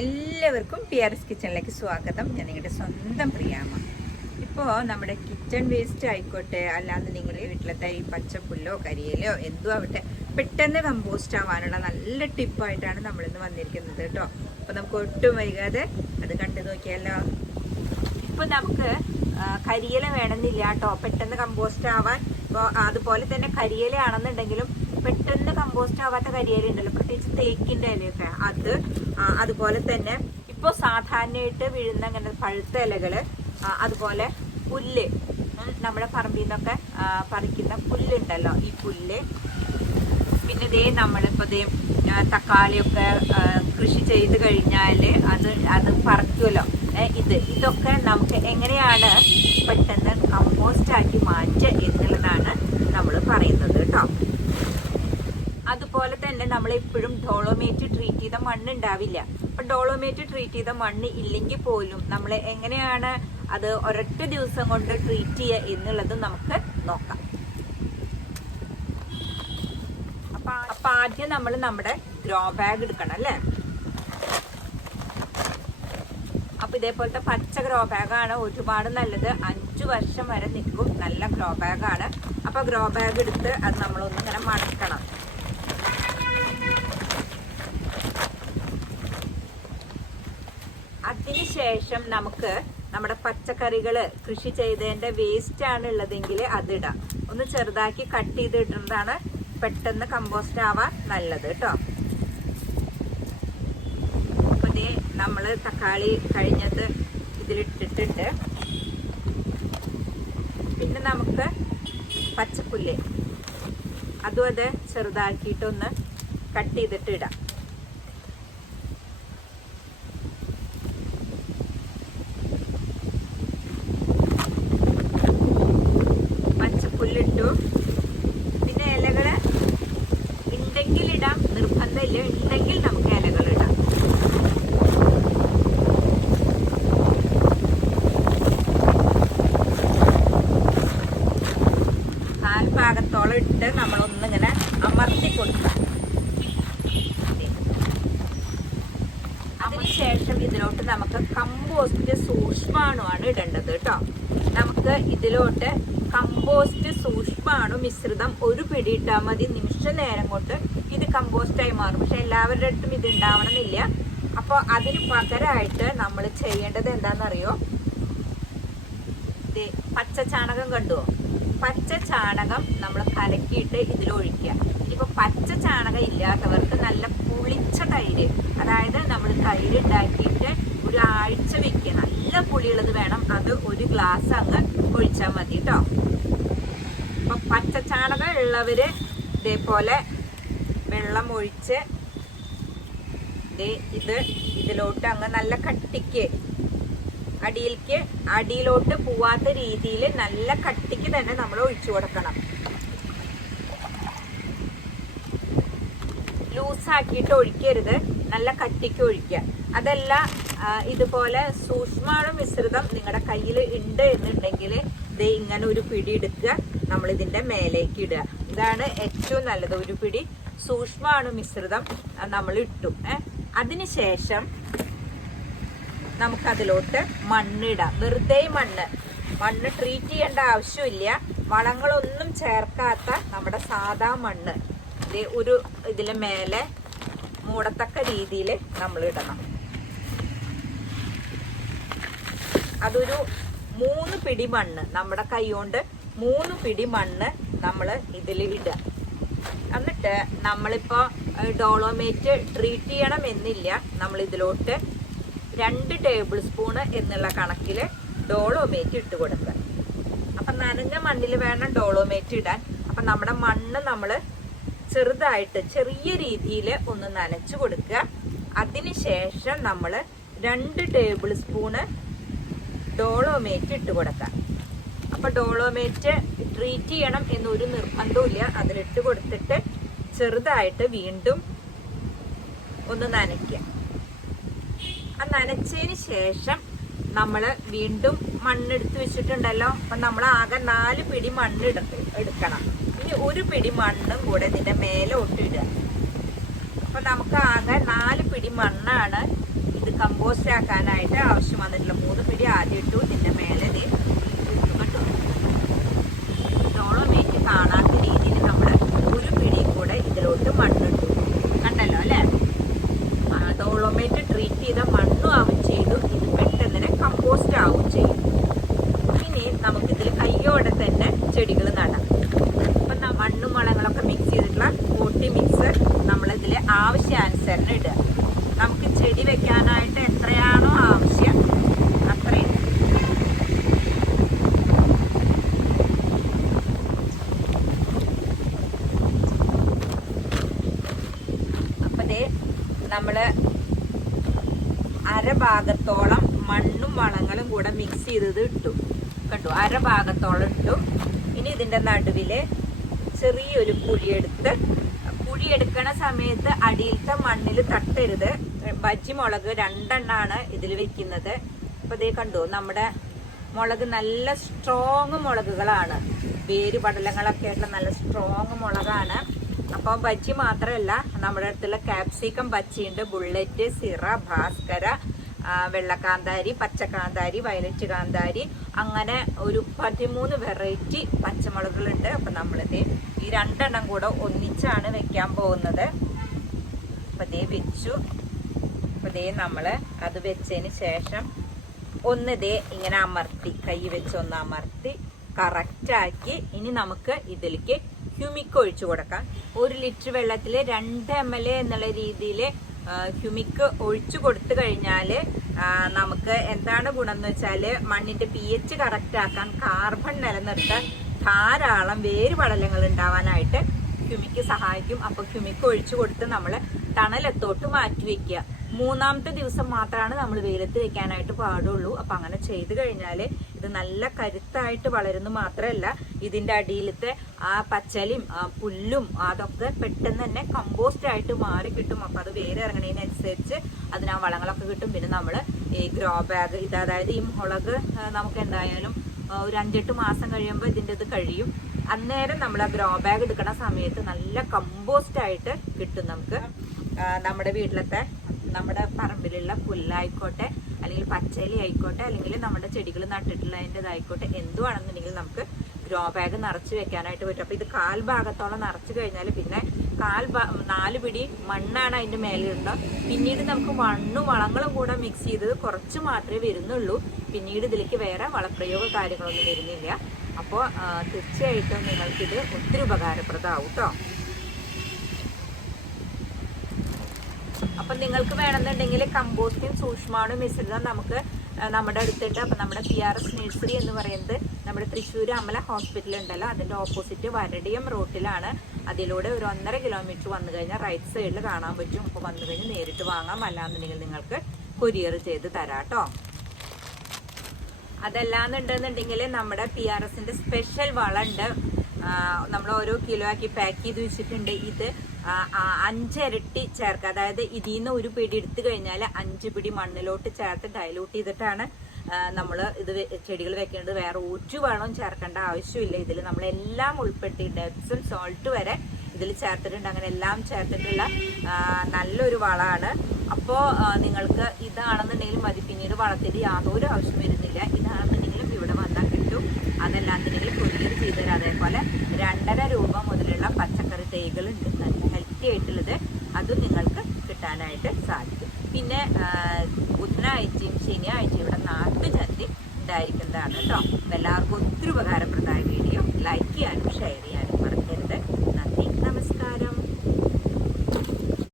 എല്ലാവർക്കും PRS കിച്ചണിലേക്ക് സ്വാഗതം. ഞാൻ നിങ്ങളുടെ സ്വന്തം പ്രിയാമ്മ. ഇപ്പോൾ നമ്മുടെ കിച്ചൺ വേസ്റ്റ് ആയിക്കോട്ടെ, അല്ലാതെ നിങ്ങളുടെ വീട്ടിലത്തെ ഈ പച്ചപ്പുല്ലോ കരിയിലോ എന്തോ ആവട്ടെ, പെട്ടെന്ന് കമ്പോസ്റ്റ് ആവാനുള്ള നല്ല ടിപ്പായിട്ടാണ് നമ്മളിന്ന് വന്നിരിക്കുന്നത് കേട്ടോ. അപ്പോൾ നമുക്ക് ഒട്ടും വൈകാതെ അത് കണ്ടു നോക്കിയാലോ. ഇപ്പോൾ നമുക്ക് കരിയില വേണമെന്നില്ല കേട്ടോ പെട്ടെന്ന് കമ്പോസ്റ്റ് ആവാൻ. ഇപ്പോൾ അതുപോലെ തന്നെ കരിയില ആണെന്നുണ്ടെങ്കിലും പെട്ടെന്ന് കമ്പോസ്റ്റ് ആവാത്ത കരിയില ഉണ്ടല്ലോ, പ്രത്യേകിച്ച് തേക്കിൻ്റെ ഇലയൊക്കെ, അതുപോലെ തന്നെ ഇപ്പോൾ സാധാരണയായിട്ട് വീഴുന്ന അങ്ങനെ പഴുത്ത ഇലകള്, അതുപോലെ പുല്ല്, നമ്മുടെ പറമ്പിൽ നിന്നൊക്കെ പറിക്കുന്ന പുല്ലുണ്ടല്ലോ, ഈ പുല്ല്, പിന്നെ ദേ നമ്മളിപ്പോൾ ദേ തക്കാളിയൊക്കെ കൃഷി ചെയ്ത് കഴിഞ്ഞാൽ അത് പറിക്കുമല്ലോ, ഇതൊക്കെ നമുക്ക് എങ്ങനെയാണ് പെട്ടെന്ന് കമ്പോസ്റ്റാക്കി മാറ്റുക എന്നുള്ളതാണ് നമ്മൾ പറയുന്നത് കേട്ടോ. അതുപോലെ തന്നെ നമ്മൾ എപ്പോഴും ഡോളോമേറ്റ് ട്രീറ്റ് ചെയ്ത മണ്ണ് ഉണ്ടാവില്ല. അപ്പം ഡോളോമേറ്റ് ട്രീറ്റ് ചെയ്ത മണ്ണ് ഇല്ലെങ്കിൽ പോലും നമ്മൾ എങ്ങനെയാണ് അത് ഒരൊറ്റ ദിവസം കൊണ്ട് ട്രീറ്റ് ചെയ്യുക എന്നുള്ളത് നമുക്ക് നോക്കാം. അപ്പം ആദ്യം നമ്മൾ നമ്മുടെ ഗ്രോ ബാഗ് എടുക്കണം അല്ലേ. അപ്പം ഇതേപോലത്തെ പച്ച ഗ്രോ ബാഗാണ് ഒരുപാട് നല്ലത്, 5 വർഷം വരെ നിൽക്കും, നല്ല ഗ്രോ ബാഗാണ്. അപ്പം ഗ്രോ ബാഗ് എടുത്ത് അത് നമ്മളൊന്ന് ഇങ്ങനെ മടക്കണം. അതിനുശേഷം നമുക്ക് നമ്മുടെ പച്ചക്കറികൾ കൃഷി ചെയ്തതിൻ്റെ വേസ്റ്റ് ആണ് ഉള്ളതെങ്കിൽ അതിടാം. ഒന്ന് ചെറുതാക്കി കട്ട് ചെയ്തിടുന്നതാണ് പെട്ടെന്ന് കമ്പോസ്റ്റ് ആവാൻ നല്ലത് കേട്ടോ. അപ്പോൾ ഇതേ നമ്മൾ തക്കാളി കഴിഞ്ഞത് ഇതിലിട്ടിട്ടുണ്ട്. പിന്നെ നമുക്ക് പച്ചപ്പുല്ല് അതും അത് ചെറുതാക്കിയിട്ടൊന്ന് കട്ട് ചെയ്തിട്ട് ഇടാം. പച്ചപ്പുല്ലിട്ടു. പിന്നെ ഇലകൾ ഉണ്ടെങ്കിൽ ഇടാം, നിർബന്ധമില്ല, ഉണ്ടെങ്കിൽ നമുക്ക് ഇലകൾ ഇടാം. ഭാഗത്തോളം ഇട്ട് നമ്മളൊന്നിങ്ങനെ അമർത്തി കൊടുക്കാം. അതിനുശേഷം ഇതിലോട്ട് നമുക്ക് കമ്പോസ്റ്റ് സൂക്ഷ്മാണുമാണ് ഇടേണ്ടത് കേട്ടോ. നമുക്ക് ഇതിലോട്ട് കമ്പോസ്റ്റ് സൂക്ഷ്മാണു മിശ്രിതം 1 പിടി ഇട്ടാൽ മതി. നിമിഷ നേരം കൊണ്ട് ഇത് കമ്പോസ്റ്റായി മാറും. പക്ഷെ എല്ലാവരുടെ അടുത്തും ഇത് ഉണ്ടാവണമെന്നില്ല. അപ്പോൾ അതിന് പകരമായിട്ട് നമ്മൾ ചെയ്യേണ്ടത് എന്താണെന്നറിയോ, പച്ച ചാണകം കണ്ടുവോ, പച്ച ചാണകം നമ്മൾ കലക്കിയിട്ട് ഇതിലൊഴിക്കുക. ഇനിയിപ്പോൾ പച്ച ചാണകം ഇല്ലാത്തവർക്ക് നല്ല പുളിച്ച തൈര്, അതായത് നമ്മൾ തൈര് ഉണ്ടാക്കിയിട്ട് ഒരു ആഴ്ച വെക്കുക, നല്ല പുളിയുള്ളത് വേണം, അത് 1 ഗ്ലാസ് അങ്ങ് ഒഴിച്ചാൽ മതി കേട്ടോ. അപ്പം പച്ച ചാണകം ഉള്ളവര് ഇതേപോലെ വെള്ളം ഒഴിച്ച് ഇതിലോട്ട് അങ്ങ് നല്ല കട്ടിക്ക് അടിയിലോട്ട് പോവാത്ത രീതിയിൽ നല്ല കട്ടിക്ക് തന്നെ നമ്മൾ ഒഴിച്ചു കൊടുക്കണം. ലൂസാക്കിയിട്ട് ഒഴിക്കരുത്, നല്ല കട്ടിക്ക് ഒഴിക്കുക. അതല്ല ഇതുപോലെ സൂക്ഷ്മാണു മിശ്രിതം നിങ്ങളുടെ കയ്യിൽ ഉണ്ട് എന്നുണ്ടെങ്കിൽ ഇത് ഇങ്ങനെ 1 പിടി എടുക്കുക, നമ്മൾ ഇതിൻ്റെ മേലേക്ക് ഇടുക. ഇതാണ് ഏറ്റവും നല്ലത്. 1 പിടി സൂക്ഷ്മാണു മിശ്രിതം നമ്മൾ ഇട്ടു. അതിനുശേഷം നമുക്കതിലോട്ട് മണ്ണിടാം. വെറുതെ മണ്ണ് ട്രീറ്റ് ചെയ്യേണ്ട ആവശ്യമില്ല, വളങ്ങളൊന്നും ചേർക്കാത്ത നമ്മുടെ സാധാ മണ്ണ് ഇതിലെ മേലെ മൂടത്തക്ക രീതിയിൽ നമ്മൾ ഇടണം. അതൊരു 3 പിടി മണ്ണ്, നമ്മുടെ കൈ കൊണ്ട് 3 പിടി മണ്ണ് നമ്മൾ ഇതിൽ ഇടുക. എന്നിട്ട് നമ്മളിപ്പോൾ ഡോളോമേറ്റ് ട്രീറ്റ് ചെയ്യണം എന്നില്ല, നമ്മൾ ഇതിലോട്ട് 2 ടേബിൾ സ്പൂണ് എന്നുള്ള കണക്കിൽ ഡോളോമേറ്റ് ഇട്ട് കൊടുക്കുക. അപ്പം നനഞ്ഞ മണ്ണിൽ വേണം ഡോളോമേറ്റ് ഇടാൻ. അപ്പം നമ്മുടെ മണ്ണ് നമ്മൾ ചെറുതായിട്ട് ചെറിയ രീതിയിൽ ഒന്ന് നനച്ചു കൊടുക്കുക. അതിനുശേഷം നമ്മൾ 2 ടേബിൾ സ്പൂണ് ഡോളോമേറ്റ് ഇട്ട് കൊടുക്കുക. അപ്പം ഡോളോമേറ്റ് ട്രീറ്റ് ചെയ്യണം എന്നൊരു നിർബന്ധമില്ല, അതിലിട്ട് കൊടുത്തിട്ട് ചെറുതായിട്ട് വീണ്ടും ഒന്ന് നനയ്ക്കുക. ആ നനച്ചതിന് ശേഷം നമ്മൾ വീണ്ടും മണ്ണെടുത്ത് വെച്ചിട്ടുണ്ടല്ലോ, അപ്പം നമ്മൾ ആകെ 4 പിടി മണ്ണ് എടുക്കണം. ഇനി 1 പിടി മണ്ണും കൂടെ ഇതിൻ്റെ മേലെ ഒട്ടിടുക. അപ്പം നമുക്ക് ആകെ 4 പിടി മണ്ണാണ് ഇത് കമ്പോസ്റ്റ് ആക്കാനായിട്ട് ആവശ്യം വന്നിട്ടുള്ള 3 പിടി ആദ്യം ഇട്ടു. ഇതിന്റെ മേലെ കേട്ടോ ഡോളോമേറ്റ് കാണാത്ത രീതിയിൽ നമ്മൾ 1 പിടി കൂടെ ഇതിലോട്ട് മണ്ണിട്ടു. കണ്ടല്ലോ അല്ലെ? ഡോളോമേറ്റ് ട്രീറ്റ് ചെയ്ത മണ്ണും ആവും ചെയ്തു. ഇത് പെട്ടെന്ന് കമ്പോസ്റ്റ് ആവും ചെയ്യും. ഇനി നമുക്കിതിൽ കയ്യോടെ തന്നെ ചെടികൾ നടാം. അപ്പം മണ്ണും വളങ്ങളൊക്കെ മിക്സ് ചെയ്തിട്ടുള്ള പോട്ടി മിക്സ് നമ്മളിതിൽ ആവശ്യാനുസരണം ഇടുക. നമുക്ക് ചെടി വെക്കാനായിട്ട് എത്രയാണോ ആവശ്യം അത്രയും. അപ്പം നമ്മള് അരഭാഗത്തോളം മണ്ണും വളങ്ങളും കൂടെ മിക്സ് ചെയ്തത് ഇട്ടു. കണ്ടു, അരഭാഗത്തോളം ഇട്ടു. ഇനി ഇതിന്റെ നടുവില് ചെറിയൊരു കുഴിയെടുക്കണ സമയത്ത് അടിയിലത്തെ മണ്ണിൽ തട്ടരുത്. ബജ്ജി മുളക് 2 എണ്ണാണ് ഇതിൽ വെക്കുന്നത്. അപ്പൊ ഇതേ കണ്ടു, നമ്മുടെ മുളക് നല്ല സ്ട്രോങ് മുളകുകളാണ്. വേര് പടലങ്ങളൊക്കെ ആയിട്ടുള്ള നല്ല സ്ട്രോങ് മുളകാണ്. അപ്പൊ ബജ്ജി മാത്രമല്ല, നമ്മുടെ അടുത്തുള്ള കാപ്സിക്കം ബജ്ജിയുണ്ട്, ബുള്ളറ്റ്, സിറ, ഭാസ്കര, വെള്ളക്കാന്താരി, പച്ചക്കാന്താരി, വയലറ്റ് കാന്താരി, അങ്ങനെ ഒരു 13 വെറൈറ്റി പച്ചമുളകുകളുണ്ട്. അപ്പൊ നമ്മളിത് ഈ 2 എണ്ണം കൂടെ ഒന്നിച്ചാണ് വെക്കാൻ പോകുന്നത്. അപ്പൊ വെച്ചു. അപ്പൊ നമ്മള് അത് വെച്ചതിന് ശേഷം ഇങ്ങനെ അമർത്തി, കൈ വെച്ച് ഒന്ന് അമർത്തി കറക്റ്റാക്കി. ഇനി നമുക്ക് ഇതിലേക്ക് ഹ്യൂമിക് ഒഴിച്ചു കൊടുക്കാം. 1 ലിറ്റർ വെള്ളത്തിൽ 2 ml എന്നുള്ള രീതിയിൽ ഹ്യൂമിക് ഒഴിച്ചു കൊടുത്തു കഴിഞ്ഞാൽ നമുക്ക് എന്താണ് ഗുണം എന്ന് വെച്ചാൽ മണ്ണിന്റെ pH കറക്റ്റ് ആക്കാൻ, കാർബൺ നിലനിർത്താൻ, ധാരാളം വേര് പടലങ്ങൾ ഉണ്ടാവാനായിട്ട് ഹ്യൂമിക് സഹായിക്കും. അപ്പൊ ഹ്യൂമിക് ഒഴിച്ചു കൊടുത്ത് നമ്മൾ തണലത്തോട്ട് മാറ്റി വെക്കുക. 3ാമത്തെ ദിവസം മാത്രമാണ് നമ്മൾ വെയിലത്ത് വെക്കാനായിട്ട് പാടുള്ളൂ. അപ്പൊ അങ്ങനെ ചെയ്തു കഴിഞ്ഞാൽ ഇത് നല്ല കരുത്തായിട്ട് വളരുന്നു. മാത്രമല്ല, ഇതിന്റെ അടിയിലത്തെ ആ പച്ചലും പുല്ലും അതൊക്കെ പെട്ടെന്ന് തന്നെ കമ്പോസ്റ്റ് ആയിട്ട് മാറി കിട്ടും. അപ്പൊ അത് വേര് ഇറങ്ങണതിനനുസരിച്ച് അതിന് ആ വളങ്ങളൊക്കെ കിട്ടും. പിന്നെ നമ്മൾ ഈ ഗ്രോ ബാഗ് അതായത് ഈ മുളക് നമുക്ക് എന്തായാലും ഒരു 5-8 മാസം കഴിയുമ്പോൾ ഇതിൻ്റെ ഇത് കഴിയും. അന്നേരം നമ്മൾ ആ ഗ്രോ ബാഗ് എടുക്കുന്ന സമയത്ത് നല്ല കമ്പോസ്റ്റ് ആയിട്ട് കിട്ടും. നമുക്ക് നമ്മുടെ വീട്ടിലത്തെ, നമ്മുടെ പറമ്പിലുള്ള പുല്ലായിക്കോട്ടെ, അല്ലെങ്കിൽ പച്ചലി ആയിക്കോട്ടെ, അല്ലെങ്കിൽ നമ്മുടെ ചെടികൾ നട്ടിട്ടുള്ളതിൻ്റെതായിക്കോട്ടെ, എന്തുവാണെന്നുണ്ടെങ്കിൽ നമുക്ക് ഗ്രോ ബാഗ് നിറച്ച് വെക്കാനായിട്ട് പറ്റും. അപ്പൊ ഇത് 1/4 ഭാഗത്തോളം നിറച്ച് കഴിഞ്ഞാൽ പിന്നെ 4 പിടി മണ്ണാണ് അതിന്റെ മേലെയുണ്ടോ. പിന്നീട് നമുക്ക് മണ്ണും വളങ്ങളും കൂടെ മിക്സ് ചെയ്തത് കുറച്ച് മാത്രമേ വരുന്നുള്ളൂ. പിന്നീട് ഇതിലേക്ക് വേറെ വളപ്രയോഗ കാര്യങ്ങളൊന്നും വരുന്നില്ല. അപ്പോൾ തീർച്ചയായിട്ടും നിങ്ങൾക്കിത് ഒത്തിരി ഉപകാരപ്രദമാവും കേട്ടോ. അപ്പം നിങ്ങൾക്ക് വേണമെന്നുണ്ടെങ്കിൽ കമ്പോസ്റ്റിംഗ് സൂക്ഷ്മാണു മിശ്രിതം നമുക്ക് നമ്മുടെ അടുത്തുണ്ട്. അപ്പം നമ്മുടെ PRS നഴ്സറി എന്ന് പറയുന്നത് നമ്മുടെ തൃശ്ശൂർ അമല ഹോസ്പിറ്റൽ ഉണ്ടല്ലോ, അതിൻ്റെ ഓപ്പോസിറ്റ് വരടിയം റോട്ടിലാണ്. അതിലൂടെ ഒരു 1.5 കിലോമീറ്റർ വന്നു കഴിഞ്ഞാൽ റൈറ്റ് സൈഡിൽ കാണാൻ പറ്റും. അപ്പോൾ വന്നു കഴിഞ്ഞ് നേരിട്ട് വാങ്ങാം, അല്ലാന്നുണ്ടെങ്കിൽ നിങ്ങൾക്ക് കൊറിയർ ചെയ്ത് തരാം കേട്ടോ. അതല്ലാന്നുണ്ടെന്നുണ്ടെങ്കിൽ നമ്മുടെ PRSന്റെ സ്പെഷ്യൽ വളമുണ്ട്. നമ്മൾ ഓരോ കിലോ ആക്കി പാക്ക് ചെയ്ത് വെച്ചിട്ടുണ്ട്. ഇത് 5 ഇരട്ടി ചേർക്കുക. അതായത് ഇതിൽ നിന്ന് 1 പിടി എടുത്തു കഴിഞ്ഞാൽ 5 പിടി മണ്ണിലോട്ട് ചേർത്ത് ഡൈലൂട്ട് ചെയ്തിട്ടാണ് നമ്മൾ ഇത് ചെടികൾ വെക്കേണ്ടത്. വേറെ ഒരു വളവും ചേർക്കേണ്ട ആവശ്യമില്ല. ഇതിൽ നമ്മളെല്ലാം ഉൾപ്പെടുത്തി, ഡെപ്സും സോൾട്ട് വരെ ഇതിൽ ചേർത്തിട്ടുണ്ട്. അങ്ങനെ എല്ലാം ചേർത്തിട്ടുള്ള നല്ലൊരു വളമാണ്. അപ്പോൾ നിങ്ങൾക്ക് ഇതാണെന്നുണ്ടെങ്കിലും മതി, പിന്നീട് വളത്തിന് യാതൊരു ആവശ്യം വരുന്നില്ല. ഇതാണെന്നുണ്ടെങ്കിലും ഇവിടെ വന്നാൽ കിട്ടും. അതല്ലാന്നുണ്ടെങ്കിൽ കൊറിയർ ചെയ്തു തരാം. അതേപോലെ 2.5 രൂപ മുതലുള്ള പച്ചക്കറി തൈകളുണ്ട്, നല്ല ഹെൽത്തി ആയിട്ടുള്ളത്. അതും നിങ്ങൾക്ക് കിട്ടാനായിട്ട് സാധിക്കും. പിന്നെ ബുധനാഴ്ചയും ശനിയാഴ്ചയും ഇവിടെ നാട്ടുചന്തി ഉണ്ടായിരിക്കുന്നതാണ് കേട്ടോ. എല്ലാവർക്കും ഒത്തിരി ഉപകാരപ്രദമായ വീഡിയോ ലൈക്ക് ചെയ്യാനും ഷെയർ ചെയ്യാനും